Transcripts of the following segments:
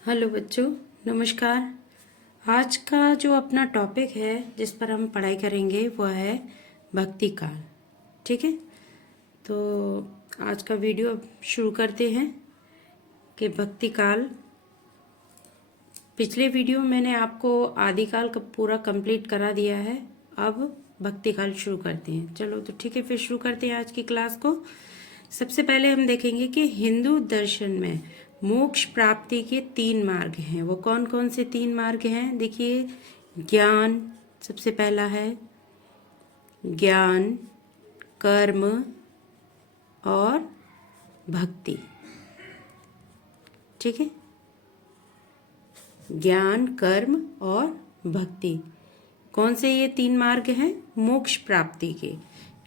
Hello बच्चों, नमस्कार। आज का जो अपना टॉपिक है जिस पर हम पढ़ाई करेंगे वो है भक्ति काल। ठीक है, तो आज का वीडियो अब शुरू करते हैं कि भक्ति काल। पिछले वीडियो मैंने आपको आदिकाल का पूरा कंप्लीट करा दिया है। अब भक्ति काल शुरू करते हैं। चलो तो ठीक है, फिर शुरू करते हैं आज की क्लास को। सबसे पहले हम देखेंगे कि हिंदू दर्शन में मोक्ष प्राप्ति के 3 मार्ग हैं। वो कौन कौन से 3 मार्ग हैं? देखिए, ज्ञान सबसे पहला है, ज्ञान, कर्म और भक्ति। ठीक है, ज्ञान, कर्म और भक्ति। कौन से ये 3 मार्ग हैं? मोक्ष प्राप्ति के।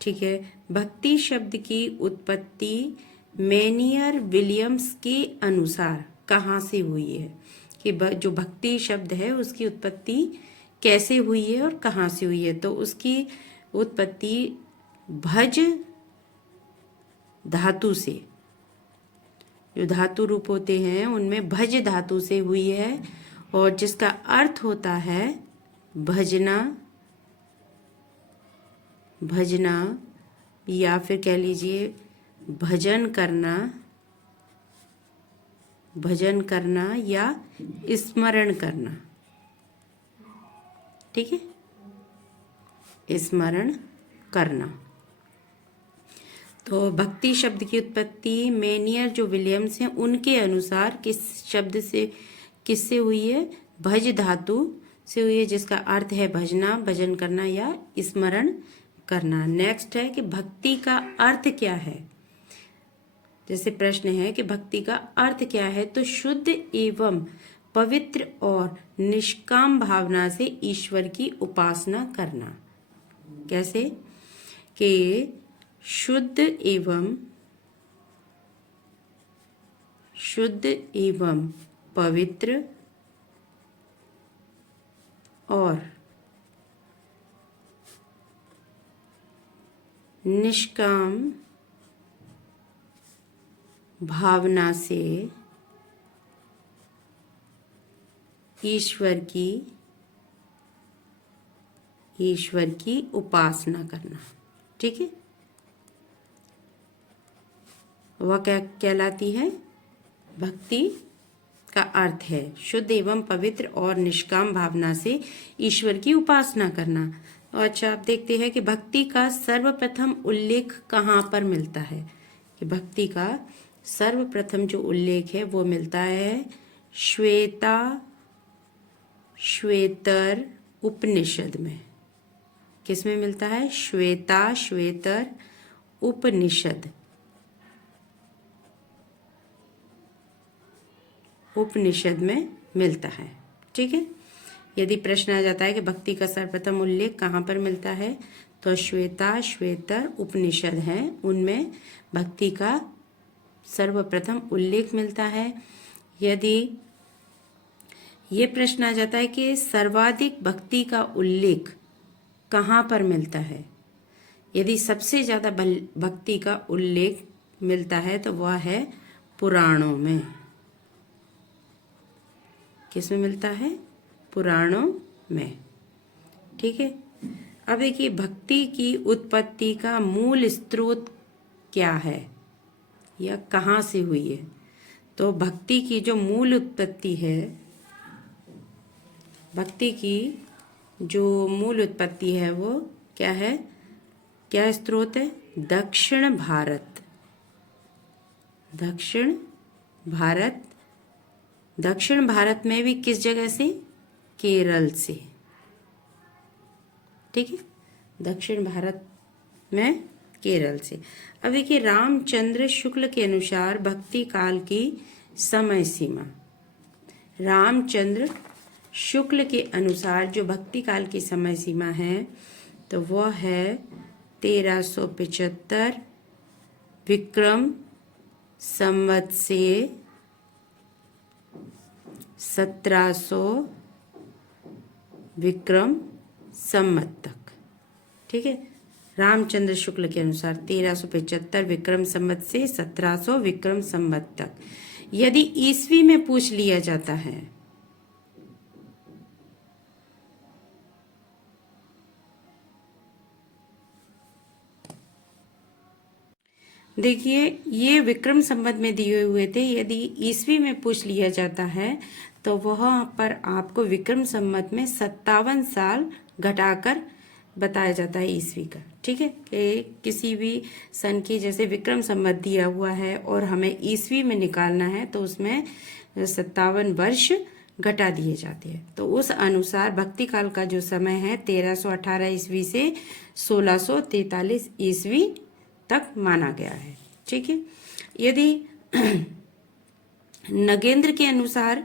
ठीक है, भक्ति शब्द की उत्पत्ति मेनियर विलियम्स के अनुसार कहाँ से हुई है? कि जो भक्ति शब्द है उसकी उत्पत्ति कैसे हुई है और कहाँ से हुई है? तो उसकी उत्पत्ति भज धातु से, जो धातु रूप होते हैं उनमें भज धातु से हुई है, और जिसका अर्थ होता है भजना, भजना या फिर कह लीजिए भजन करना, भजन करना या स्मरण करना। ठीक है, स्मरण करना। तो भक्ति शब्द की उत्पत्ति मेनियर जो विलियम्स हैं उनके अनुसार किस शब्द से, किससे हुई है? भज धातु से हुई है, जिसका अर्थ है भजना, भजन करना या स्मरण करना। नेक्स्ट है कि भक्ति का अर्थ क्या है। जैसे प्रश्न है कि भक्ति का अर्थ क्या है, तो शुद्ध एवं पवित्र और निष्काम भावना से ईश्वर की उपासना करना। कैसे? कि शुद्ध एवं पवित्र और निष्काम भावना से ईश्वर की उपासना करना। ठीक है, वह क्या कहलाती है? भक्ति का अर्थ है शुद्ध एवं पवित्र और निष्काम भावना से ईश्वर की उपासना करना। तो अच्छा, आप देखते हैं कि भक्ति का सर्वप्रथम उल्लेख कहाँ पर मिलता है? कि भक्ति का सर्वप्रथम जो उल्लेख है वो मिलता है श्वेतर उपनिषद में। किस में मिलता है? श्वेतर उपनिषद में मिलता है। ठीक है, यदि प्रश्न आ जाता है कि भक्ति का सर्वप्रथम उल्लेख कहाँ पर मिलता है, तो श्वेतर उपनिषद है, उनमें भक्ति का सर्वप्रथम उल्लेख मिलता है। यदि ये प्रश्न आ जाता है कि सर्वाधिक भक्ति का उल्लेख कहाँ पर मिलता है, यदि सबसे ज़्यादा भक्ति का उल्लेख मिलता है तो वह है पुराणों में। किस में मिलता है? पुराणों में। ठीक है, अब देखिए भक्ति की उत्पत्ति का मूल स्रोत क्या है या कहाँ से हुई है। तो भक्ति की जो मूल उत्पत्ति है, भक्ति की जो मूल उत्पत्ति है वो क्या है? क्या स्रोत है? दक्षिण भारत में भी किस जगह से? केरल से। ठीक है, दक्षिण भारत में केरल से। अब देखिए, रामचंद्र शुक्ल के अनुसार भक्ति काल की समय सीमा, रामचंद्र शुक्ल के अनुसार जो भक्ति काल की समय सीमा है तो वह है 1375 विक्रम संवत से 1700 विक्रम संवत तक। ठीक है, रामचंद्र शुक्ल के अनुसार 1375 विक्रम संवत से 1700 विक्रम संवत तक। यदि ईस्वी में पूछ लिया जाता है। देखिए, ये विक्रम संवत में दिए हुए थे। यदि ईस्वी में पूछ लिया जाता है तो वहां पर आपको विक्रम संवत में 57 साल घटाकर बताया जाता है ईस्वी का। ठीक है, कि किसी भी सन की, जैसे विक्रम संवत दिया हुआ है और हमें ईस्वी में निकालना है तो उसमें 57 वर्ष घटा दिए जाते हैं। तो उस अनुसार भक्ति काल का जो समय है 1318 ईस्वी से 1643 ईस्वी तक माना गया है। ठीक है, यदि नगेंद्र के अनुसार,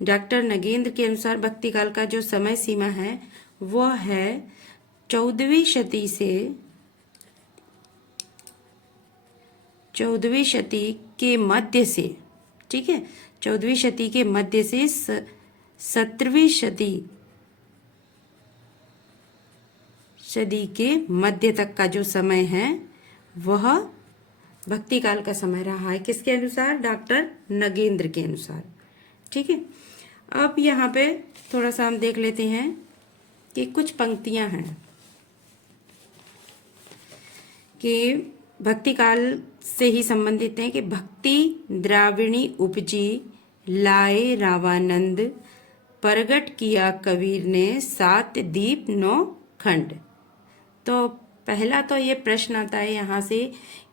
डॉक्टर नगेंद्र के अनुसार भक्ति काल का जो समय सीमा है वह है 14वीं शती से 14वीं शती के मध्य से, ठीक है, 14वीं शती के मध्य से 17वीं सदी के मध्य तक का जो समय है वह भक्ति काल का समय रहा है। किसके अनुसार? डॉक्टर नगेंद्र के अनुसार। ठीक है, अब यहाँ पे थोड़ा सा हम देख लेते हैं कि कुछ पंक्तियां हैं कि भक्ति काल से ही संबंधित हैं कि भक्ति द्राविणी उपजी, लाए रावानंद, प्रगट किया कबीर ने, 7 दीप 9 खंड। तो पहला तो ये प्रश्न आता है यहाँ से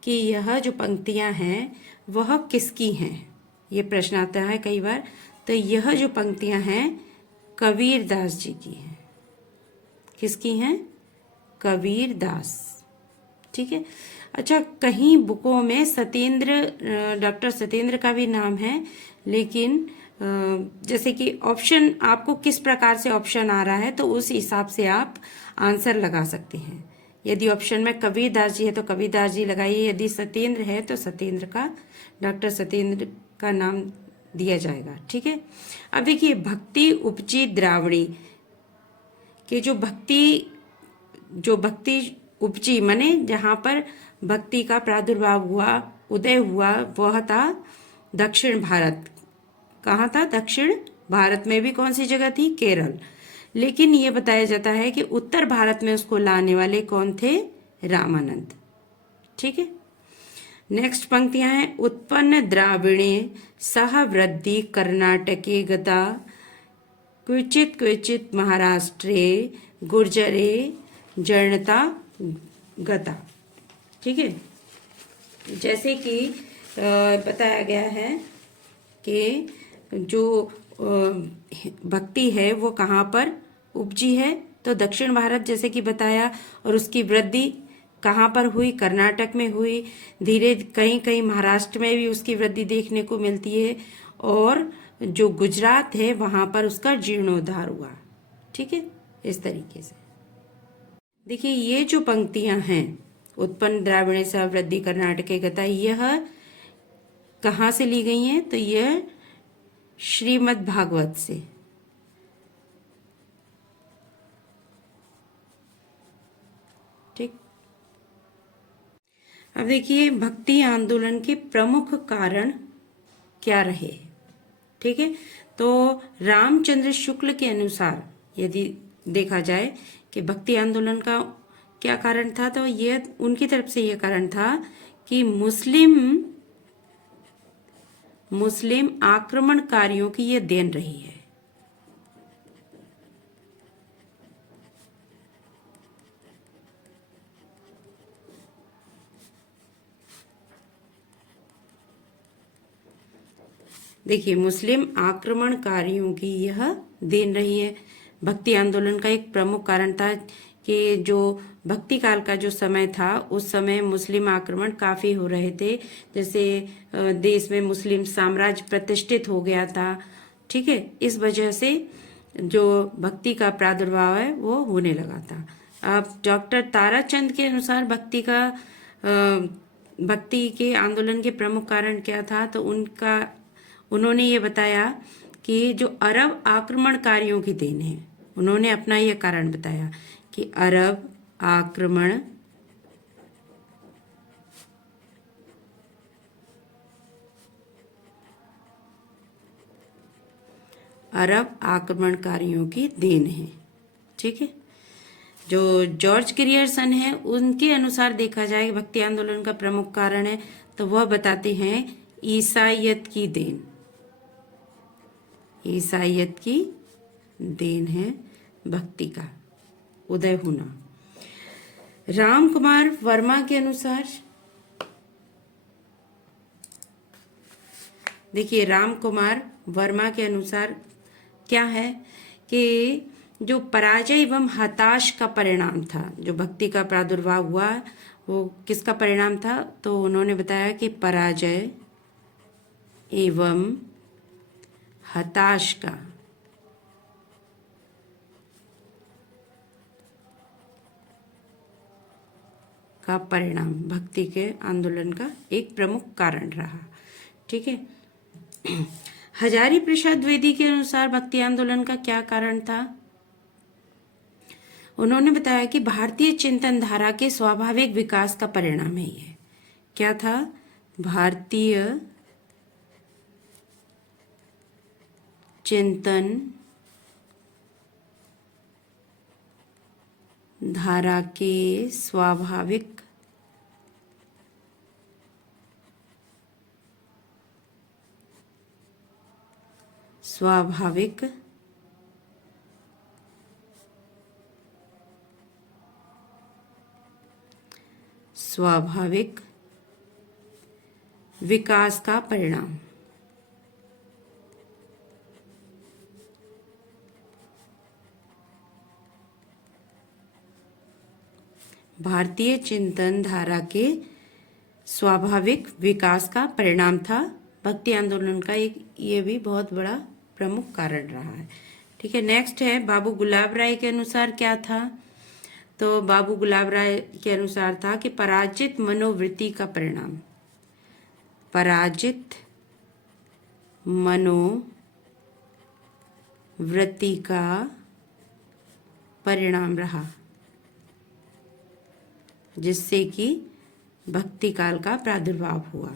कि यह जो पंक्तियां हैं वह किसकी हैं, ये प्रश्न आता है कई बार। तो यह जो पंक्तियां हैं कबीर दास जी की हैं। किसकी हैं? कबीर दास। ठीक है, अच्छा, कहीं बुकों में सत्येंद्र, डॉक्टर सत्येंद्र का भी नाम है, लेकिन जैसे कि ऑप्शन आपको किस प्रकार से ऑप्शन आ रहा है तो उस हिसाब से आप आंसर लगा सकते हैं। यदि ऑप्शन में कबीर दास जी है तो कबीर दास जी लगाइए, यदि सत्येंद्र है तो सत्येंद्र का, डॉक्टर सत्येंद्र का नाम दिया जाएगा। ठीक है, अब देखिए भक्ति उपजी द्रावणी कि जो भक्ति उपजी माने जहां पर भक्ति का प्रादुर्भाव हुआ, उदय हुआ, वह था दक्षिण भारत। कहाँ था? दक्षिण भारत में भी कौन सी जगह थी? केरल। लेकिन ये बताया जाता है कि उत्तर भारत में उसको लाने वाले कौन थे? रामानंद। ठीक है, नेक्स्ट पंक्तियां हैं, उत्पन्न द्राविणे सह वृद्धि कर्नाटके गता, क्वचित क्वचित महाराष्ट्रे गुर्जरे जड़ता गता। ठीक है, जैसे कि बताया गया है कि जो भक्ति है वो कहाँ पर उपजी है, तो दक्षिण भारत जैसे कि बताया, और उसकी वृद्धि कहाँ पर हुई? कर्नाटक में हुई। धीरे कहीं कहीं महाराष्ट्र में भी उसकी वृद्धि देखने को मिलती है, और जो गुजरात है वहाँ पर उसका जीर्णोद्धार हुआ। ठीक है, इस तरीके से देखिए ये जो पंक्तियां हैं, उत्पन्न द्राविणे सह वृद्धि कर्नाटके गता, यह कहाँ से ली गई हैं? तो यह श्रीमद् भागवत से। ठीक, अब देखिए भक्ति आंदोलन के प्रमुख कारण क्या रहे। ठीक है, तो रामचंद्र शुक्ल के अनुसार यदि देखा जाए कि भक्ति आंदोलन का क्या कारण था, तो यह उनकी तरफ से यह कारण था कि मुस्लिम आक्रमणकारियों की यह देन रही है। देखिए मुस्लिम आक्रमणकारियों की यह देन रही है। भक्ति आंदोलन का एक प्रमुख कारण था कि जो भक्ति काल का जो समय था उस समय मुस्लिम आक्रमण काफी हो रहे थे। जैसे देश में मुस्लिम साम्राज्य प्रतिष्ठित हो गया था। ठीक है, इस वजह से जो भक्ति का प्रादुर्भाव है वो होने लगा था। अब डॉक्टर ताराचंद के अनुसार भक्ति के आंदोलन के प्रमुख कारण क्या था, तो उन्होंने ये बताया कि जो अरब आक्रमणकारियों की देन है। उन्होंने अपना यह कारण बताया कि अरब आक्रमण अरब आक्रमणकारियों की देन है। ठीक है, जो जॉर्ज ग्रियर्सन है उनके अनुसार देखा जाए भक्ति आंदोलन का प्रमुख कारण है तो वह बताते हैं ईसाइयत की देन। ईसाइयत की देन है भक्ति का उदय होना। राम कुमार वर्मा के अनुसार देखिए, राम कुमार वर्मा के अनुसार क्या है कि जो पराजय एवं हताश का परिणाम था, जो भक्ति का प्रादुर्भाव हुआ वो किसका परिणाम था, तो उन्होंने बताया कि पराजय एवं हताश का परिणाम भक्ति के आंदोलन का एक प्रमुख कारण रहा। ठीक है, हजारी प्रसाद द्विवेदी के अनुसार भक्ति आंदोलन का क्या कारण था, उन्होंने बताया कि भारतीय चिंतन धारा के स्वाभाविक विकास का परिणाम है ये। क्या था, भारतीय चिंतन धारा के स्वाभाविक विकास का परिणाम। भारतीय चिंतन धारा के स्वाभाविक विकास का परिणाम था भक्ति आंदोलन का एक, ये भी बहुत बड़ा प्रमुख कारण रहा है। ठीक है, नेक्स्ट है बाबू गुलाब राय के अनुसार क्या था, तो बाबू गुलाब राय के अनुसार था कि पराजित मनोवृत्ति का परिणाम, पराजित मनोवृत्ति का परिणाम रहा, जिससे कि भक्ति काल का प्रादुर्भाव हुआ।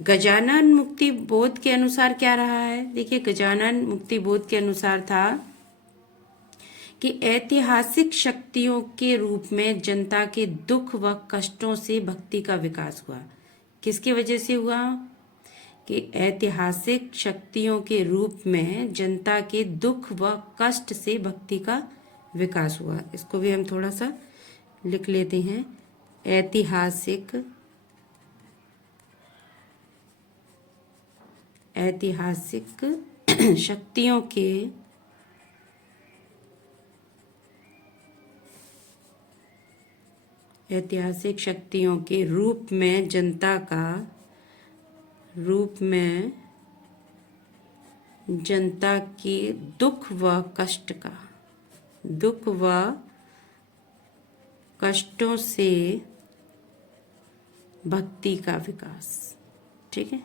गजानन मुक्ति बोध के अनुसार क्या रहा है, देखिए गजानन मुक्ति बोध के अनुसार था कि ऐतिहासिक शक्तियों के रूप में जनता के दुख व कष्टों से भक्ति का विकास हुआ। किसकी वजह से हुआ, कि ऐतिहासिक शक्तियों के रूप में जनता के दुख व कष्ट से भक्ति का विकास हुआ। इसको भी हम थोड़ा सा लिख लेते हैं, ऐतिहासिक शक्तियों के ऐतिहासिक शक्तियों के रूप में जनता के दुख व कष्टों से भक्ति का विकास। ठीक है,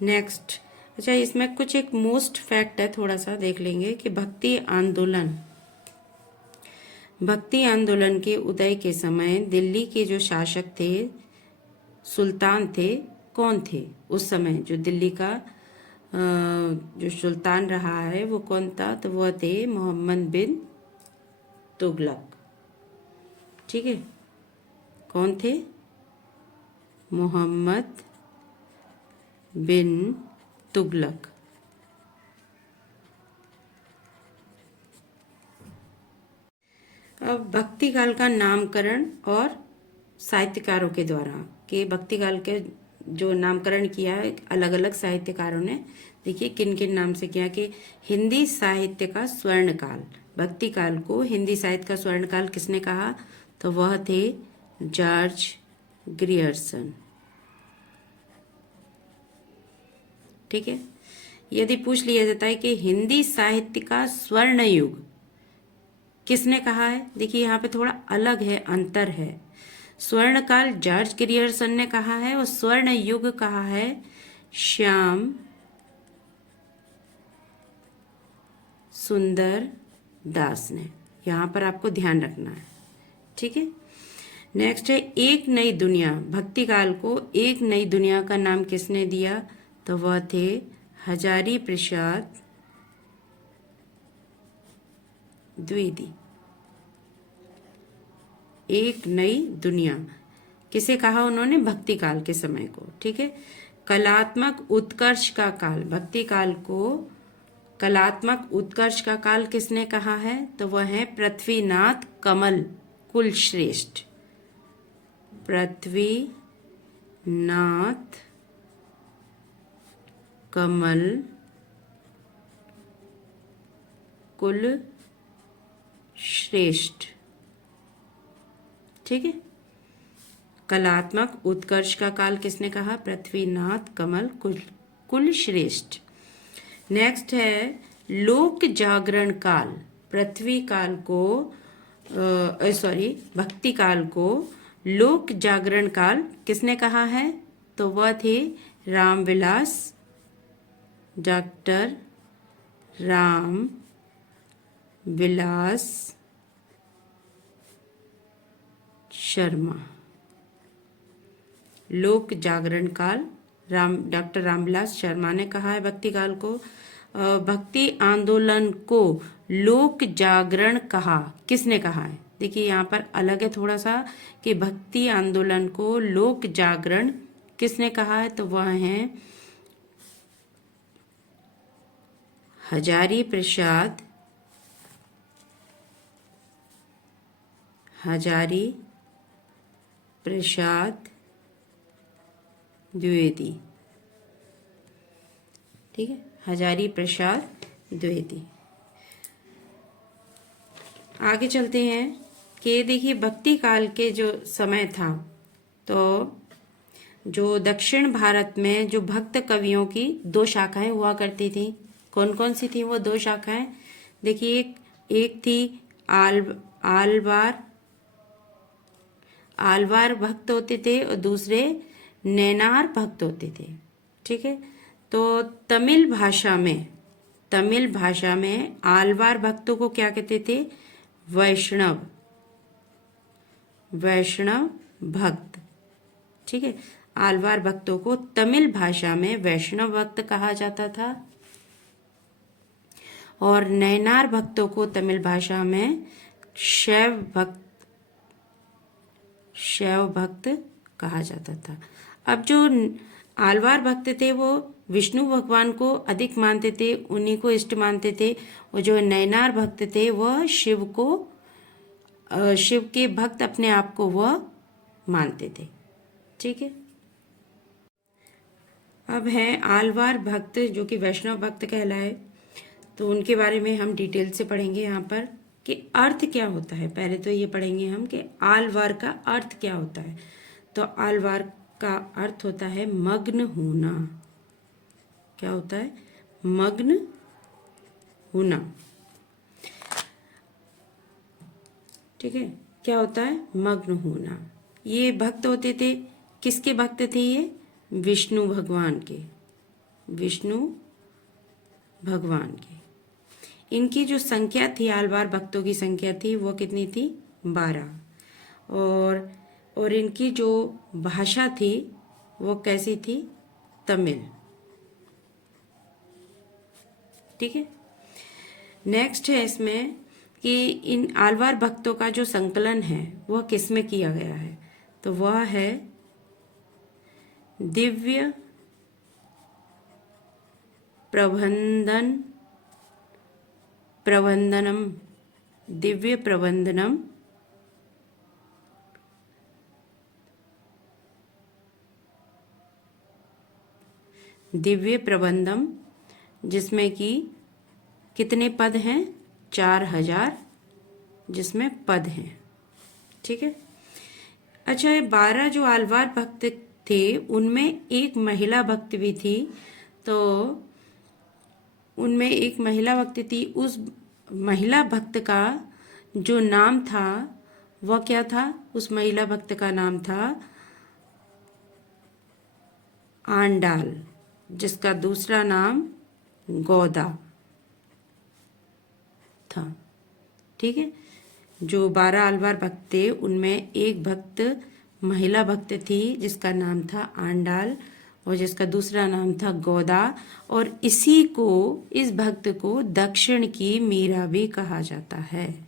नेक्स्ट, अच्छा इसमें कुछ एक मोस्ट फैक्ट है, थोड़ा सा देख लेंगे कि भक्ति आंदोलन के उदय के समय दिल्ली के जो शासक थे, सुल्तान थे, कौन थे उस समय, जो दिल्ली का जो सुल्तान रहा है वो कौन था, तो वह थे मोहम्मद बिन तुगलक। ठीक है, कौन थे, मोहम्मद बिन तुगलक। अब भक्ति काल का नामकरण और साहित्यकारों के द्वारा, कि भक्ति काल के जो नामकरण किया है अलग अलग साहित्यकारों ने, देखिए किन किन नाम से किया, कि हिंदी साहित्य का स्वर्ण काल, भक्ति काल को हिंदी साहित्य का स्वर्ण काल किसने कहा, तो वह थे जॉर्ज ग्रियर्सन। ठीक है, यदि पूछ लिया जाता है कि हिंदी साहित्य का स्वर्ण युग किसने कहा है, देखिए यहाँ पे थोड़ा अलग है, अंतर है। स्वर्ण काल जॉर्ज ग्रियर्सन ने कहा है और स्वर्ण युग कहा है श्याम सुंदर दास ने। यहाँ पर आपको ध्यान रखना है। ठीक है, नेक्स्ट है एक नई दुनिया। भक्ति काल को एक नई दुनिया का नाम किसने दिया? तो वह थे हजारी प्रसाद द्विवेदी। एक नई दुनिया किसे कहा उन्होंने? भक्ति काल के समय को। ठीक है। कलात्मक उत्कर्ष का काल, भक्ति काल को कलात्मक उत्कर्ष का काल किसने कहा है? तो वह है पृथ्वीनाथ कमल कुलश्रेष्ठ। पृथ्वीनाथ कमल कुल श्रेष्ठ। ठीक है। कलात्मक उत्कर्ष का काल किसने कहा? पृथ्वीनाथ कमल कुल श्रेष्ठ। नेक्स्ट है लोक जागरण काल। पृथ्वी काल को भक्ति काल को लोक जागरण काल किसने कहा है? तो वह थे रामविलास, डॉक्टर राम विलास शर्मा। लोक जागरण काल डॉक्टर रामविलास शर्मा ने कहा है भक्ति काल को। भक्ति आंदोलन को लोक जागरण कहा, किसने कहा है? देखिए यहाँ पर अलग है थोड़ा सा कि भक्ति आंदोलन को लोक जागरण किसने कहा है? तो वह है हजारी प्रसाद द्विवेदी। ठीक है, हजारी प्रसाद द्विवेदी। आगे चलते हैं कि देखिए भक्ति काल के जो समय था तो जो दक्षिण भारत में जो भक्त कवियों की दो शाखाएं हुआ करती थी। कौन कौन सी थी वो दो शाखाएं? देखिए एक थी आलवार भक्त होते थे और दूसरे नैनार भक्त होते थे। ठीक है। तो तमिल भाषा में आलवार भक्तों को क्या कहते थे? वैष्णव भक्त। ठीक है। आलवार भक्तों को तमिल भाषा में वैष्णव भक्त कहा जाता था और नैनार भक्तों को तमिल भाषा में शैव भक्त कहा जाता था। अब जो आलवार भक्त थे वो विष्णु भगवान को अधिक मानते थे, उन्हीं को इष्ट मानते थे, और जो नैनार भक्त थे वह शिव के भक्त अपने आप को वह मानते थे। ठीक है। अब है आलवार भक्त जो कि वैष्णव भक्त कहलाए, तो उनके बारे में हम डिटेल से पढ़ेंगे यहाँ पर कि अर्थ क्या होता है। पहले तो ये पढ़ेंगे हम कि आलवार का अर्थ क्या होता है। तो आलवार का अर्थ होता है मग्न होना। क्या होता है? मग्न होना। ठीक है। क्या होता है? मग्न होना। ये भक्त होते थे, किसके भक्त थे ये? विष्णु भगवान के। इनकी जो संख्या थी, आलवार भक्तों की संख्या थी, वो कितनी थी? 12। और इनकी जो भाषा थी वो कैसी थी? तमिल। ठीक है। नेक्स्ट है इसमें कि इन आलवार भक्तों का जो संकलन है वह किसमें किया गया है? तो वह है दिव्य प्रबंधम, जिसमें कि कितने पद हैं? 4000 जिसमें पद हैं। ठीक है। अच्छा, ये 12 जो आलवार भक्त थे उनमें एक महिला भक्त भी थी। तो उनमें एक महिला भक्त थी, उस महिला भक्त का जो नाम था वह क्या था? उस महिला भक्त का नाम था आंडाल, जिसका दूसरा नाम गोदा था। ठीक है। जो 12 आलवार भक्त थे उनमें एक भक्त महिला भक्त थी जिसका नाम था आंडाल और जिसका दूसरा नाम था गोदा, और इस भक्त को दक्षिण की मीरा भी कहा जाता है।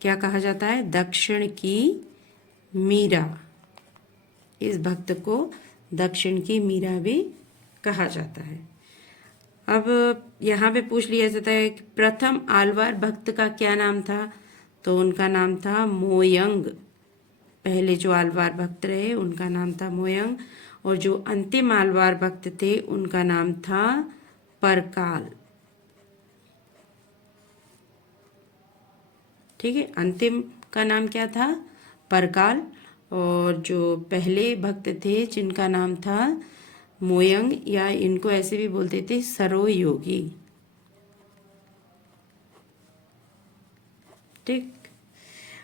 क्या कहा जाता है? दक्षिण की मीरा। इस भक्त को दक्षिण की मीरा भी कहा जाता है। अब यहाँ पे पूछ लिया जाता है कि प्रथम आलवार भक्त का क्या नाम था, तो उनका नाम था मोयंग। पहले जो आलवार भक्त रहे उनका नाम था मोयंग, और जो अंतिम आलवार भक्त थे उनका नाम था परकाल। ठीक है, अंतिम का नाम क्या था? परकाल। और जो पहले भक्त थे जिनका नाम था मोयंग, या इनको ऐसे भी बोलते थे सरोयोगी। ठीक,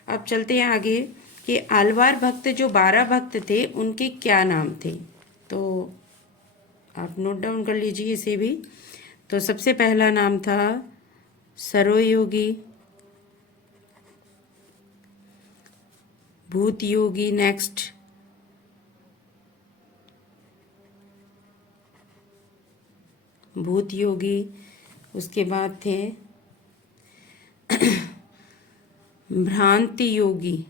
अब चलते हैं आगे कि आलवार भक्त जो 12 भक्त थे उनके क्या नाम थे, तो आप नोट डाउन कर लीजिए इसे भी। तो सबसे पहला नाम था सरोयोगी, भूत योगी, नेक्स्ट भूत योगी, उसके बाद थे भ्रांत योगी।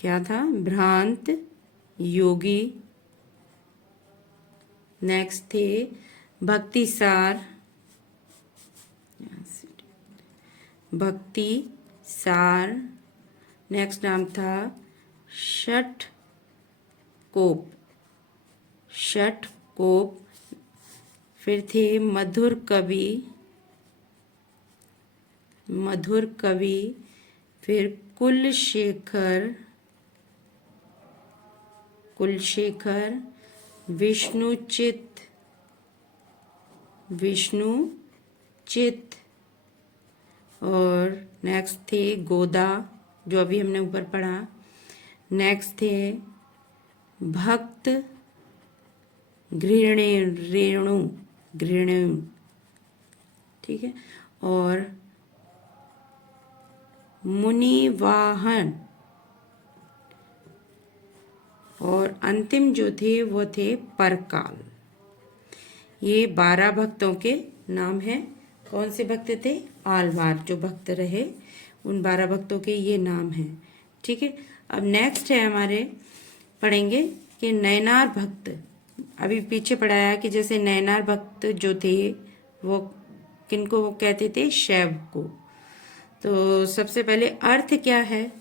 क्या था? भ्रांत योगी। नेक्स्ट थे भक्तिसार, भक्ति सार। नेक्स्ट नाम था षट कोप, षट कोप। फिर थे मधुर कवि, मधुर कवि। फिर कुलशेखर, कुलशेखर। विष्णुचित, विष्णुचित। और नेक्स्ट थे गोदा, जो अभी हमने ऊपर पढ़ा। नेक्स्ट थे भक्त रेणु, घृणु। ठीक है, और मुनिवाहन, और अंतिम जो थे वो थे परकाल। ये 12 भक्तों के नाम हैं। कौन से भक्त थे? आलवार जो भक्त रहे उन 12 भक्तों के ये नाम हैं। ठीक है, अब नेक्स्ट है हमारे, पढ़ेंगे कि नयनार भक्त। अभी पीछे पढ़ाया कि जैसे नयनार भक्त जो थे वो किनको कहते थे? शैव को। तो सबसे पहले अर्थ क्या है?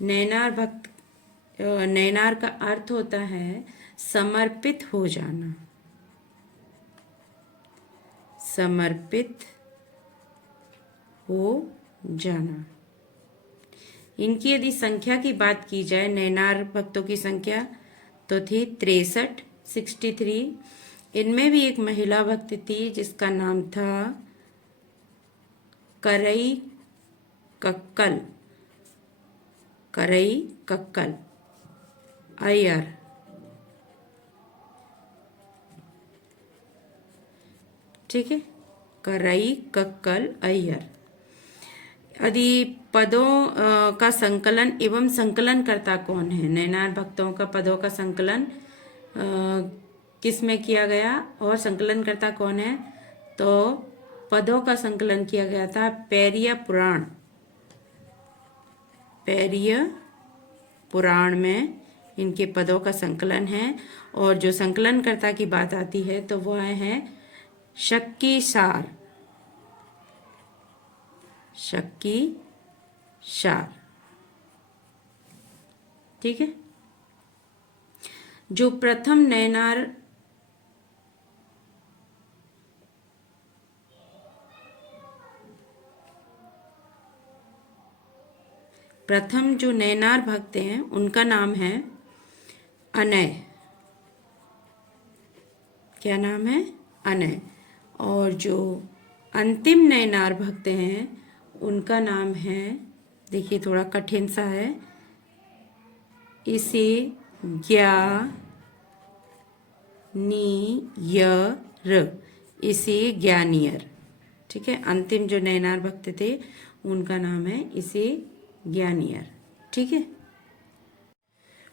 नयनार भक्त, नयनार का अर्थ होता है समर्पित हो जाना, समर्पित हो जाना। इनकी यदि संख्या की बात की जाए, नयनार भक्तों की संख्या तो थी 63, 63। इनमें भी एक महिला भक्त थी जिसका नाम था करई कक्कल, करई कक्कल अय्यर। ठीक है, करई कक्कल अय्यर। यदि पदों का संकलन एवं संकलनकर्ता कौन है? नयनार भक्तों का पदों का संकलन किस में किया गया और संकलनकर्ता कौन है? तो पदों का संकलन किया गया था पेरिया पुराण, पेरिया पुराण में इनके पदों का संकलन है। और जो संकलनकर्ता की बात आती है तो वह है शक्की सार, शक्की सार। ठीक है, जो प्रथम नयनार जो नयनार भक्त हैं उनका नाम है अनय। क्या नाम है? अनय। और जो अंतिम नयनार भक्त हैं उनका नाम है, देखिए थोड़ा कठिन सा है, इसे ज्ञानियर, इसे ज्ञानियर। ठीक है। अंतिम जो नयनार भक्त थे उनका नाम है इसे ज्ञानियर। ठीक है।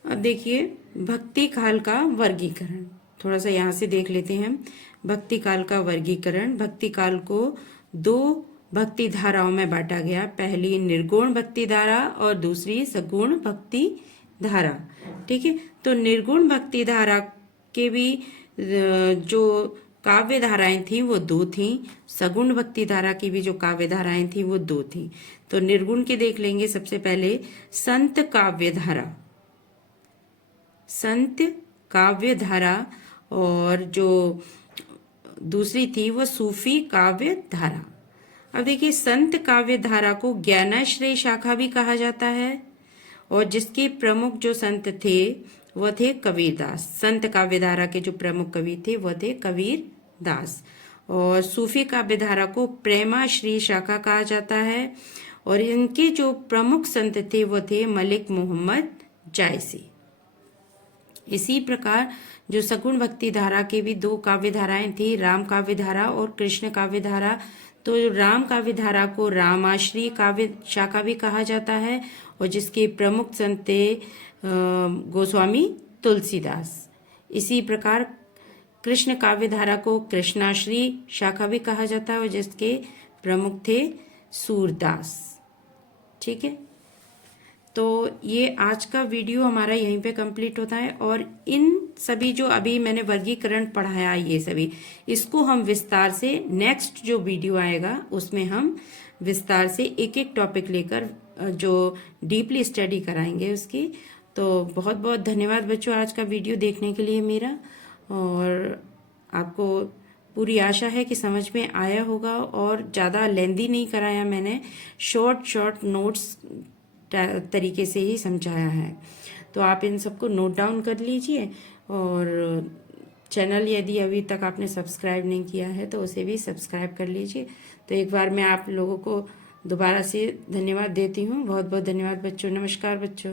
अब देखिए भक्ति काल का वर्गीकरण, थोड़ा सा यहाँ से देख लेते हैं। भक्ति काल का वर्गीकरण, भक्ति काल को दो भक्ति धाराओं में बांटा गया। पहली निर्गुण भक्ति धारा और दूसरी सगुण भक्ति धारा। ठीक है। तो निर्गुण भक्ति धारा के भी जो काव्य धाराएं थी वो दो थी, सगुण भक्ति धारा की भी जो काव्य धाराएं थी वो दो थी। तो निर्गुण के देख लेंगे। सबसे पहले संत काव्य धारा, संत काव्य धारा, और जो दूसरी थी वो सूफी काव्य धारा। अब देखिए संत काव्य धारा को ज्ञानाश्रय शाखा भी कहा जाता है, और जिसके प्रमुख जो संत थे वह थे कबीरदास। संत काव्य धारा के जो प्रमुख कवि थे वह थे कबीरदास। और सूफी काव्य धारा को प्रेमाश्रय शाखा कहा जाता है, और इनके जो प्रमुख संत थे वो थे मलिक मोहम्मद जायसी। इसी प्रकार जो सगुण भक्ति धारा के भी दो काव्य धाराएं थी, राम काव्य धारा और कृष्ण काव्य धारा। तो राम काव्य धारा को रामाश्रय काव्य शाखा भी कहा जाता है, और जिसके प्रमुख संत थे गोस्वामी तुलसीदास। इसी प्रकार कृष्ण काव्य धारा को कृष्णाश्रय शाखा भी कहा जाता है, और जिसके प्रमुख थे सूरदास। ठीक है। तो ये आज का वीडियो हमारा यहीं पे कंप्लीट होता है, और इन सभी जो अभी मैंने वर्गीकरण पढ़ाया ये सभी, इसको हम विस्तार से नेक्स्ट जो वीडियो आएगा उसमें हम विस्तार से एक एक टॉपिक लेकर जो डीपली स्टडी कराएंगे उसकी। तो बहुत बहुत धन्यवाद बच्चों आज का वीडियो देखने के लिए मेरा, और आपको पूरी आशा है कि समझ में आया होगा, और ज़्यादा लेंदी नहीं कराया मैंने, शॉर्ट नोट्स तरीके से ही समझाया है। तो आप इन सबको नोट डाउन कर लीजिए, और चैनल यदि अभी तक आपने सब्सक्राइब नहीं किया है तो उसे भी सब्सक्राइब कर लीजिए। तो एक बार मैं आप लोगों को दोबारा से धन्यवाद देती हूँ। बहुत बहुत धन्यवाद बच्चों। नमस्कार बच्चों।